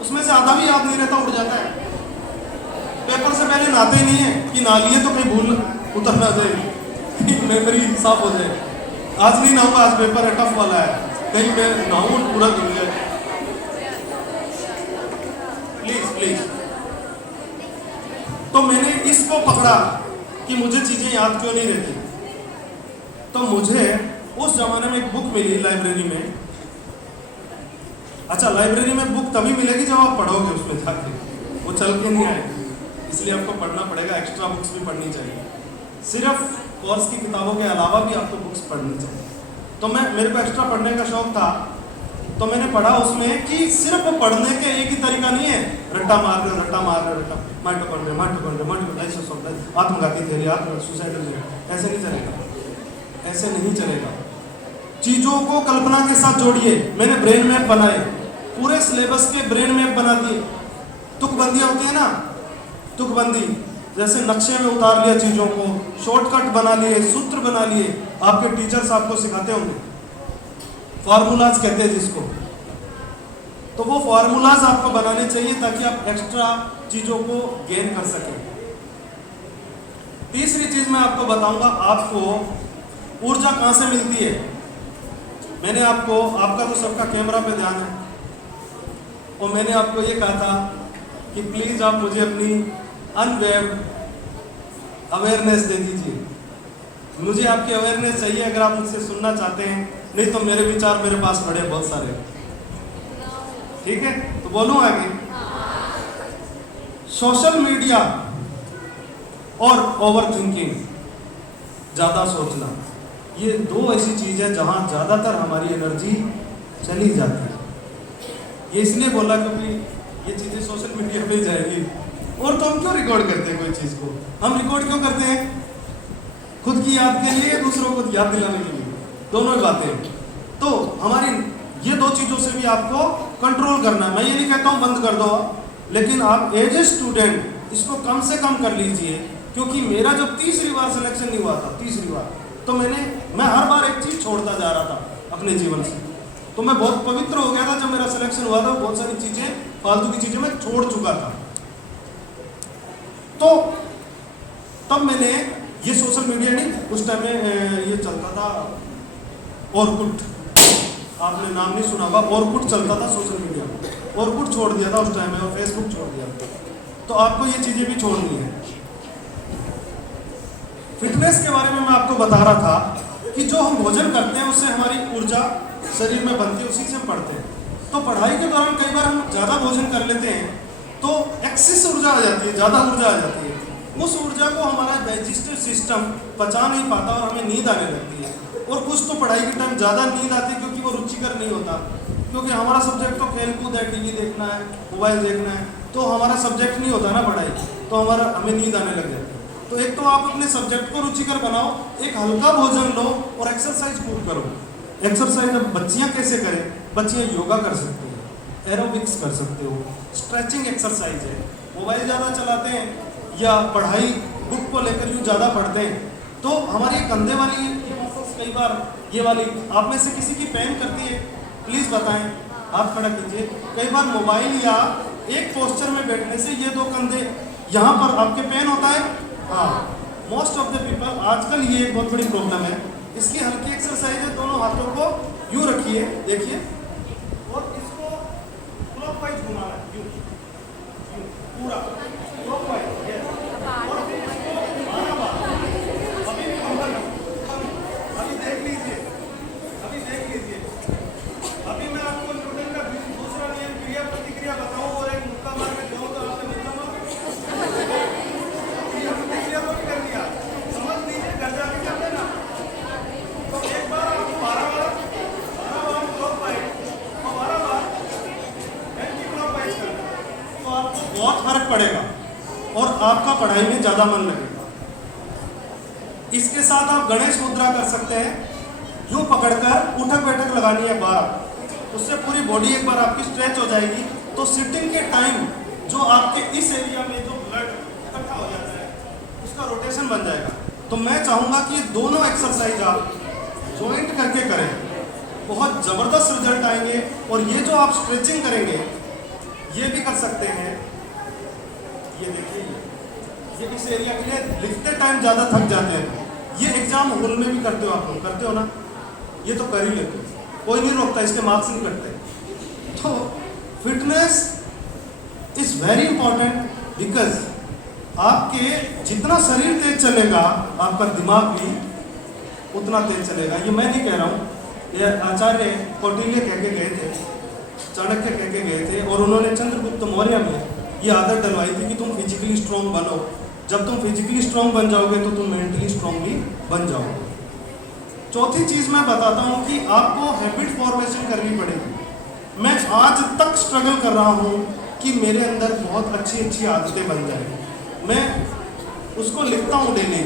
उसमें से आधा भी याद नहीं रहता, उड़ जाता है। पेपर से पहले नहाते ही नहीं है कि नहा लिए तो कहीं भूल उतर ना जाए, मेमोरी साफ हो जाए। आज नहीं नहाऊंगा, आज पेपर है, टफ वाला है, कहीं मैं नहाऊं पूरा धुल जाए। Please please. तो मैंने इसको पकड़ा कि मुझे चीजें याद क्यों नहीं रहती। तो मुझे उस जमाने में एक बुक मिली लाइब्रेरी में। अच्छा, लाइब्रेरी में बुक तभी मिलेगी जब आप पढ़ोगे उसमें जाके, वो चल के नहीं आएगी, इसलिए आपको पढ़ना पड़ेगा। एक्स्ट्रा बुक्स भी पढ़नी चाहिए, सिर्फ कोर्स की किताबों के अलावा भी आपको बुक्स पढ़नी चाहिए। तो मेरे को एक्स्ट्रा पढ़ने का शौक था, तो मैंने पढ़ा उसमें कि सिर्फ पढ़ने के एक ही तरीका नहीं है, रट्टा मार रहे रट्टा माइटोकॉन्ड्रिया आत्मघाती थ्योरी, सुसाइडल थ्योरी, ऐसे नहीं चलेगा, ऐसे नहीं चलेगा। चीजों को कल्पना के साथ जोड़िए। मैंने ब्रेन मैप बनाए, पूरे सिलेबस के ब्रेन मैप बना दिए। तुकबंदियां होती है ना, तुकबंदी, जैसे नक्शे में उतार लिया चीजों को, शॉर्टकट बना लिए, सूत्र बना लिए। आपके टीचर्स आपको सिखाते होंगे, फॉर्मूलाज कहते हैं जिसको, तो वो फॉर्मूलाज आपको बनाने चाहिए ताकि आप एक्स्ट्रा चीजों को गेन कर सकें। तीसरी चीज मैं आपको बताऊंगा, आपको ऊर्जा कहां से मिलती है। मैंने आपको, आपका तो सबका कैमरा पे ध्यान है, और मैंने आपको ये कहा था कि प्लीज आप मुझे अपनी अनवेव्ड अवेयरनेस दे दीजिए। मुझे आपकी अवेयरनेस चाहिए अगर आप मुझसे सुनना चाहते हैं, नहीं तो मेरे विचार मेरे पास पड़े बहुत सारे, ठीक है। तो बोलूं आगे। सोशल मीडिया और ओवर थिंकिंग, ज्यादा सोचना, ये दो ऐसी चीज है जहां ज्यादातर हमारी एनर्जी चली जाती है। ये इसलिए बोला क्योंकि ये चीजें सोशल मीडिया पे जाएगी, और तो हम क्यों रिकॉर्ड करते हैं कोई चीज को, हम रिकॉर्ड क्यों करते हैं, खुद की याद के लिए, दूसरों को याद दिलाने के लिए, दोनों ही बातें। तो हमारी ये दो चीजों से भी आपको कंट्रोल करना है। मैं ये नहीं कहता हूं बंद कर दो, लेकिन आप एज ए स्टूडेंट इसको कम से कम कर लीजिए। क्योंकि मेरा जब तीसरी बार सिलेक्शन नहीं हुआ था, तीसरी बार, तो मैं हर बार एक चीज छोड़ता जा रहा था अपने जीवन से। तो मैं बहुत पवित्र हो गया था जब मेरा सिलेक्शन हुआ था, बहुत सारी चीजें, फालतू की चीजें मैं छोड़ चुका था। तो तब मैंने ये सोशल मीडिया नहीं, उस टाइम में ये चलता था ऑरकुट, आपने नाम नहीं सुना होगा, ऑरकुट चलता था सोशल मीडिया, ऑरकुट छोड़ दिया था उस टाइम में, और फेसबुक छोड़ दिया। तो आपको ये चीजें भी छोड़नी है। फिटनेस के बारे में मैं आपको बता रहा था कि जो हम भोजन करते हैं उससे हमारी ऊर्जा शरीर में बनती है, उसी से हम पढ़ते हैं। तो पढ़ाई के दौरान कई बार हम ज़्यादा भोजन कर लेते हैं तो एक्सेस ऊर्जा आ जाती है, ज़्यादा ऊर्जा आ जाती है। उस ऊर्जा को हमारा डाइजेस्टिव सिस्टम पचा नहीं पाता और हमें नींद आने लगती है। और कुछ तो पढ़ाई के टाइम ज़्यादा नींद आती है क्योंकि वो रुचिकर नहीं होता, क्योंकि हमारा सब्जेक्ट तो खेलकूद है, टीवी देखना है, मोबाइल देखना है, तो हमारा सब्जेक्ट नहीं होता ना पढ़ाई, तो हमें नींद आने लग जाती है। तो एक तो आप अपने सब्जेक्ट को रुचिकर बनाओ, एक हल्का भोजन लो और एक्सरसाइज खूब करो। एक्सरसाइज अब बच्चियाँ कैसे करें, बच्चियाँ योगा कर सकती हैं, एरोबिक्स कर सकते हो, स्ट्रेचिंग एक्सरसाइज है। मोबाइल ज़्यादा चलाते हैं या पढ़ाई बुक को लेकर यूँ ज़्यादा पढ़ते हैं तो हमारी कंधे वाली कई बार ये वाली, आप में से किसी की पेन करती है, प्लीज़ बताएं, हाथ खड़ा कीजिए। कई बार मोबाइल या एक पोस्चर में बैठने से ये दो कंधे यहाँ पर आपके पेन होता है। हाँ, मोस्ट ऑफ द पीपल आजकल ये एक बहुत बड़ी प्रॉब्लम है। इसकी हल्की एक्सरसाइज है, दोनों हाथों को यूँ रखिए, देखिए, और इसको क्लॉकवाइज घुमाना है, यूँ पूरा क्लॉकवाइज। अभी देख लीजिए, अभी मैं आपको न्यूटन का दूसरा नियम क्रिया प्रतिक्रिया बताऊं और एक मुक्का मार के जाऊं तो आपने मतलब क्रिया प्रतिक्रिया तो कर दिया, समझ लीजिए, घर जाके कर देना। तो एक बार आप 12 बार क्लॉकवाइज और 12 बार एंटी क्लॉकवाइज करना, तो आपको बहुत फर्क पड़ेगा और आपका पढ़ाई में ज़्यादा मन लगेगा। इसके साथ आप गणेश मुद्रा कर सकते हैं, यूँ पकड़कर उठक बैठक लगानी है 12, उससे पूरी बॉडी एक बार आपकी स्ट्रेच हो जाएगी। तो सिटिंग के टाइम जो आपके इस एरिया में जो ब्लड इकट्ठा हो जाता है उसका रोटेशन बन जाएगा। तो मैं चाहूँगा कि दोनों एक्सरसाइज आप जॉइंट करके करें, बहुत ज़बरदस्त रिजल्ट आएंगे। और ये जो आप स्ट्रेचिंग करेंगे ये भी कर सकते हैं। ये देखिए, ये इस एरिया के लिए लिखते टाइम ज़्यादा थक जाते हैं। ये एग्जाम हॉल में भी करते हो आप लोग, करते हो ना? ये तो कर ही लेते हो, कोई नहीं रोकता, इसके मार्क्स नहीं कटते। तो fitness is very important because आपके जितना शरीर तेज चलेगा आपका दिमाग भी उतना तेज चलेगा। ये मैं नहीं कह रहा हूँ, ये आचार्य कौटिल्य कह के गए थे, चाणक्य कह के गए थे, और उन्होंने चंद्रगुप्त मौर्य में ये आदत डलवाई थी कि तुम फिजिकली स्ट्रॉन्ग बनो। जब तुम फिजिकली स्ट्रॉन्ग बन जाओगे तो तुम मेंटली स्ट्रॉन्ग भी बन जाओगे। चौथी चीज मैं बताता हूँ कि आपको हैबिट फॉर्मेशन करनी पड़ेगी। मैं आज तक स्ट्रगल कर रहा हूँ कि मेरे अंदर बहुत अच्छी अच्छी आदतें बन जाए। मैं उसको लिखता हूँ डेली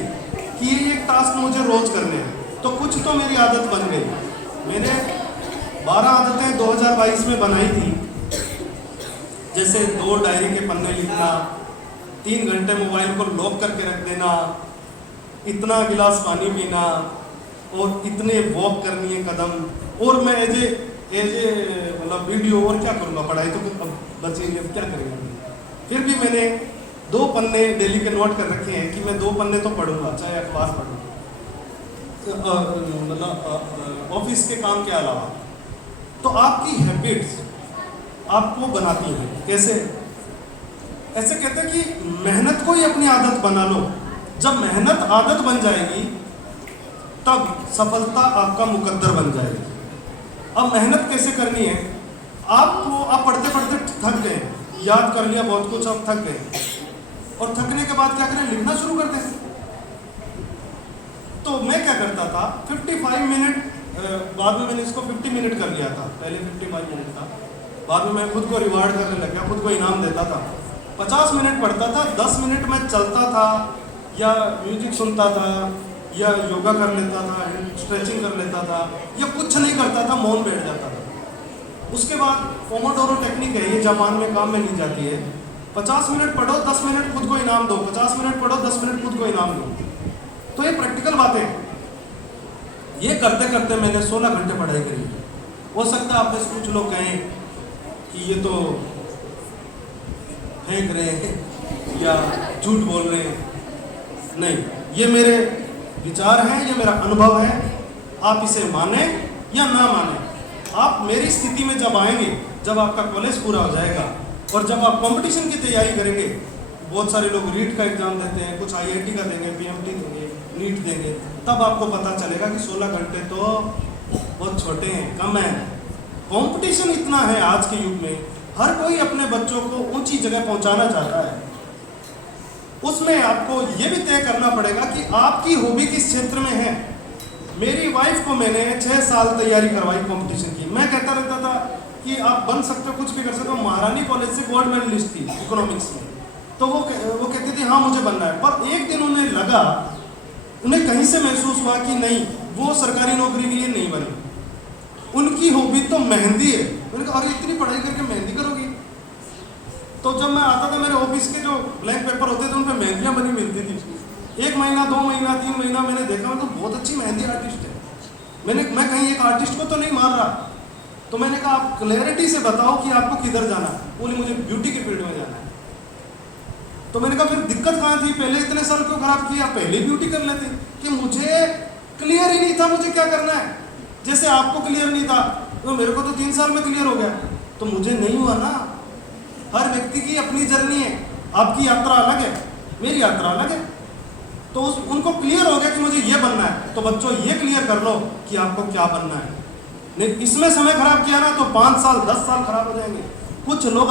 कि ये एक टास्क मुझे रोज करने हैं, तो कुछ तो मेरी आदत बन गई। मैंने 12 आदतें 2022 में बनाई थी, जैसे 2 डायरी के पन्ने लिखना, 3 घंटे मोबाइल को लॉक करके रख देना, इतना गिलास पानी पीना, और इतने वॉक करनी है कदम। और मैं एज ए मतलब वीडियो, और क्या करूँगा, पढ़ाई तो अब बची नहीं, अब क्या करेंगे। फिर भी मैंने 2 पन्ने डेली के नोट कर रखे हैं कि मैं 2 पन्ने तो पढ़ूंगा, चाहे अखबार पढ़ूँ, मतलब ऑफिस के काम के अलावा। तो आपकी हैबिट्स आपको बनाती हैं। कैसे? ऐसे कहते हैं कि मेहनत को ही अपनी आदत बना लो। जब मेहनत आदत बन जाएगी तब सफलता आपका मुकद्दर बन जाएगी। अब मेहनत कैसे करनी है? आपको आप पढ़ते पढ़ते थक गए, याद कर लिया बहुत कुछ, अब थक गए, और थकने के बाद क्या करें? लिखना शुरू कर दें। तो मैं क्या करता था, 55 मिनट, बाद में मैंने इसको 50 मिनट कर लिया था। पहले 55 मिनट था, बाद में मैं खुद को रिवार्ड करने लग गया, खुद को इनाम देता था। 50 मिनट पढ़ता था, 10 मिनट में चलता था, या म्यूजिक सुनता था, या योगा कर लेता था, स्ट्रेचिंग कर लेता था, या कुछ नहीं करता था, मौन बैठ जाता था। उसके बाद पोमोडोरो टेक्निक है, ये जापान में काम में ली जाती है। 50 मिनट पढ़ो, 10 मिनट खुद को इनाम दो, 50 मिनट पढ़ो, 10 मिनट खुद को इनाम दो। तो ये प्रैक्टिकल बातें, ये करते करते मैंने 16 घंटे पढ़ाई करी। हो सकता है आप में से कुछ लोग कहें कि ये तो फेंक रहे हैं या झूठ बोल रहे हैं। नहीं, ये मेरे विचार हैं, ये मेरा अनुभव है। आप इसे माने या ना माने, आप मेरी स्थिति में जब आएंगे, जब आपका कॉलेज पूरा हो जाएगा और जब आप कंपटीशन की तैयारी करेंगे, बहुत सारे लोग रीट का एग्जाम देते हैं, कुछ आईआईटी का देंगे, पीएमटी देंगे, नीट देंगे, तब आपको पता चलेगा कि 16 घंटे तो बहुत छोटे हैं, कम है। कंपटीशन इतना है आज के युग में, हर कोई अपने बच्चों को ऊंची जगह पहुंचाना चाहता है। उसमें आपको ये भी तय करना पड़ेगा कि आपकी हॉबी किस क्षेत्र में है। मेरी वाइफ को मैंने 6 साल तैयारी करवाई कंपटीशन की। मैं कहता रहता था कि आप बन सकते हो, कुछ भी कर सकते हो। महारानी कॉलेज से गोल्ड मेडलिस्ट थी इकोनॉमिक्स में, तो वो कहती थी हाँ मुझे बनना है। पर एक दिन उन्हें लगा, उन्हें कहीं से महसूस हुआ कि नहीं, वो सरकारी नौकरी के लिए नहीं बनी। उनकी हॉबी तो मेहंदी है। उन्होंने कहा अरे इतनी पढ़ाई करके मेहंदी करोगी? तो जब मैं आता था, मेरे ऑफिस के जो ब्लैंक पेपर होते थे उन पर मेहंदियाँ बनी मिलती थी। 1 महीना, 2 महीना, 3 महीना मैंने देखा, तो बहुत अच्छी मेहंदी आर्टिस्ट है। मैं कहीं एक आर्टिस्ट को तो नहीं मार रहा। तो मैंने कहा आप क्लैरिटी से बताओ कि आपको किधर जाना है। बोले मुझे ब्यूटी के फील्ड में जाना है। तो मैंने कहा फिर दिक्कत कहाँ थी? पहले इतने साल क्यों खराब किया? पहले ब्यूटी कर लेते। कि मुझे क्लियर ही नहीं था मुझे क्या करना है। जैसे आपको क्लियर नहीं था, तो मेरे को तो 3 साल में क्लियर हो गया। तो मुझे नहीं हुआ ना। हर व्यक्ति की अपनी जर्नी है, आपकी यात्रा अलग है, मेरी यात्रा अलग है। तो उनको क्लियर हो गया कि मुझे ये बनना है। तो बच्चों ये क्लियर कर लो कि आपको क्या बनना है। नहीं इसमें समय खराब किया ना तो 5 साल 10 साल खराब हो जाएंगे। कुछ लोग